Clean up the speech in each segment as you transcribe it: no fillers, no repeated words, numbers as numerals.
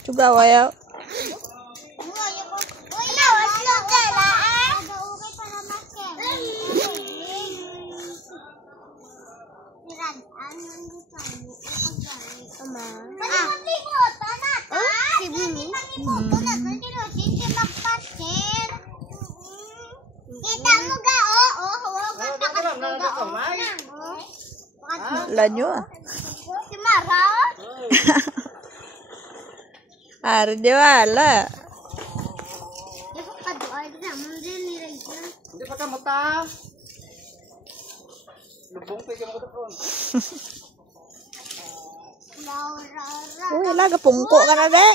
Juga waya. Lanyo ah. Si Mara. Arde wala. Hindi pa ka mata. Lubong pa ka doon. Uy, laga pungko ka na de.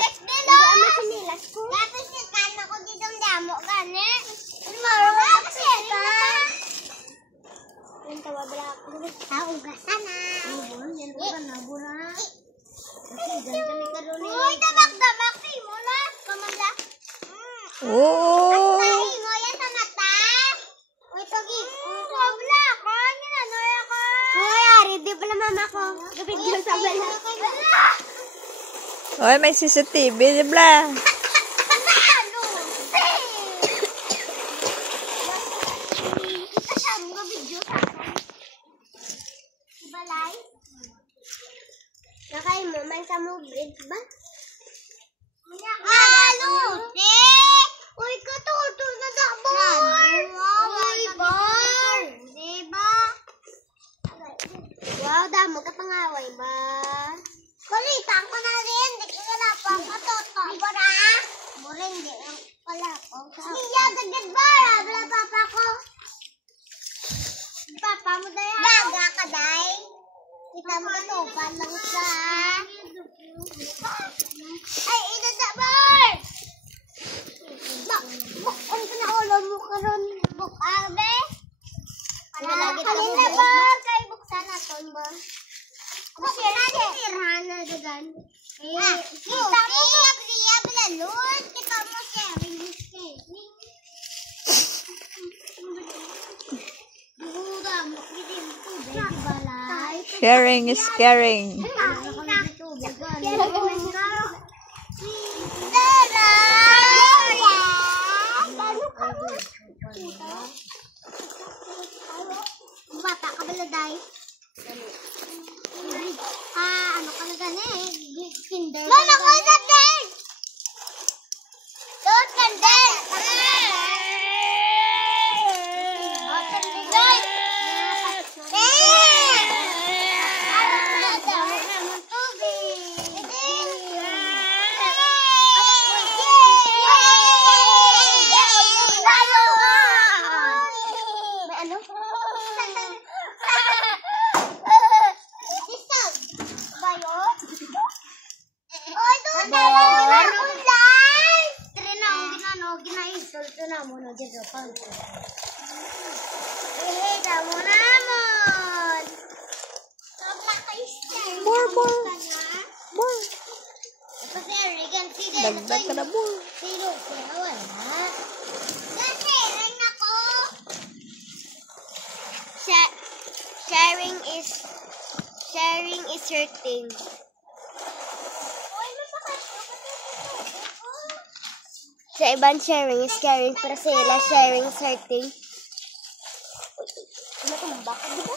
Oh. Oy, may CCTV, di ba? Nakain mo man sa mobile ba? Uy, katuto na dakbor! Uy, bar! Diba? Wow, damo ka pangaway ba? Kulitan ko na rin. Di ka na pa katuto. Diba na? Burin, di lang pala ko. Iya, gagad ba? Wala papa ko. Papa mo dahil. Gaga ka dahil. Kita mo katupan lang sa. Ay, idada bar! Bukon ka na ulo mo karon bukabe. Kanina ba? Kay buksan naton ba? Buksan natin. Sirhana dagan. Kita mo siya bilalun. Kita mo sharing sharing. Buda mo kitin tubig di balay. Sharing is caring. Bata ka bala day? Ano ka na gani? Kinder. Mama ko sa day! Don't kinder! More. Dagdag ka na more. Sharing is hurting. Sa ibang sharing is caring, pero sa ila sharing is hurting. Ano ka mabaka, di ba?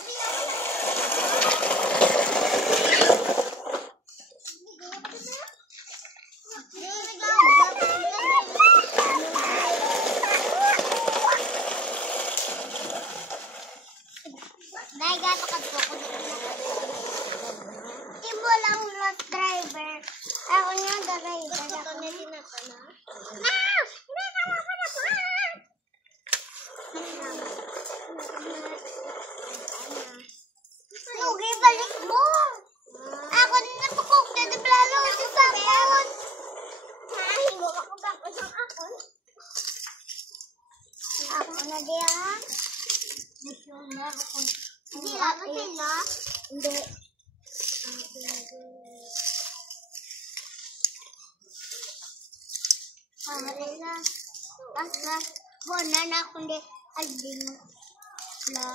Ibo lang last driver. Ako niya driver. Ako na tinapa na. Lugi, balik mo. Ako na napakok na diplalo sa sakon. Hingo ako bakit ang akon. Ako na diya. Hindi lang sila. Hindi. Marila. Basta, buwan na kundi alding. Kita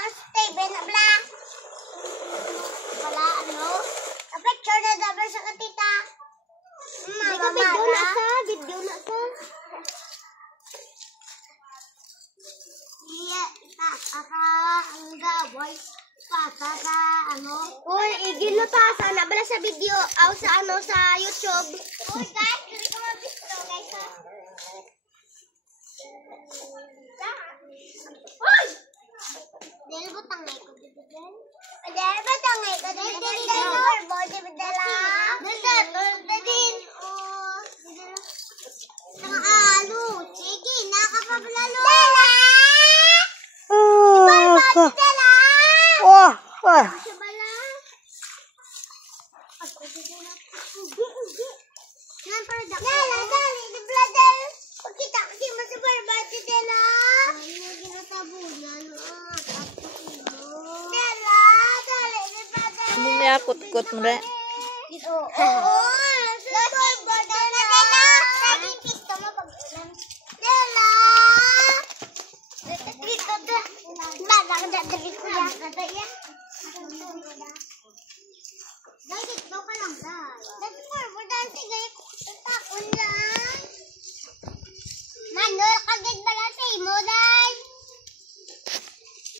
ko sa TV na black. Wala, ano? Picture na dapat sa katita. Video na sa. Iya, ang gaboy. Pasa ano? Uy, igilo ta. Sana bala sa video. Aw sa ano, sa YouTube. Uy, guys, hindi ko mabito, guys. Uy! Dahil ba tangay ko dito, Ben? Dahil ba tangay ko dito? Dahil ba dala? Dahil alo. Sige, nakapablalo. Dala! Dala! Oh, oh. Sa bala. Dali, di brother. Pagkita kasi mo sa barbati, Dela. Ay, ginatabunan. Dela, dali, di brother. Hindi niya kot-kot mo rin. Oo.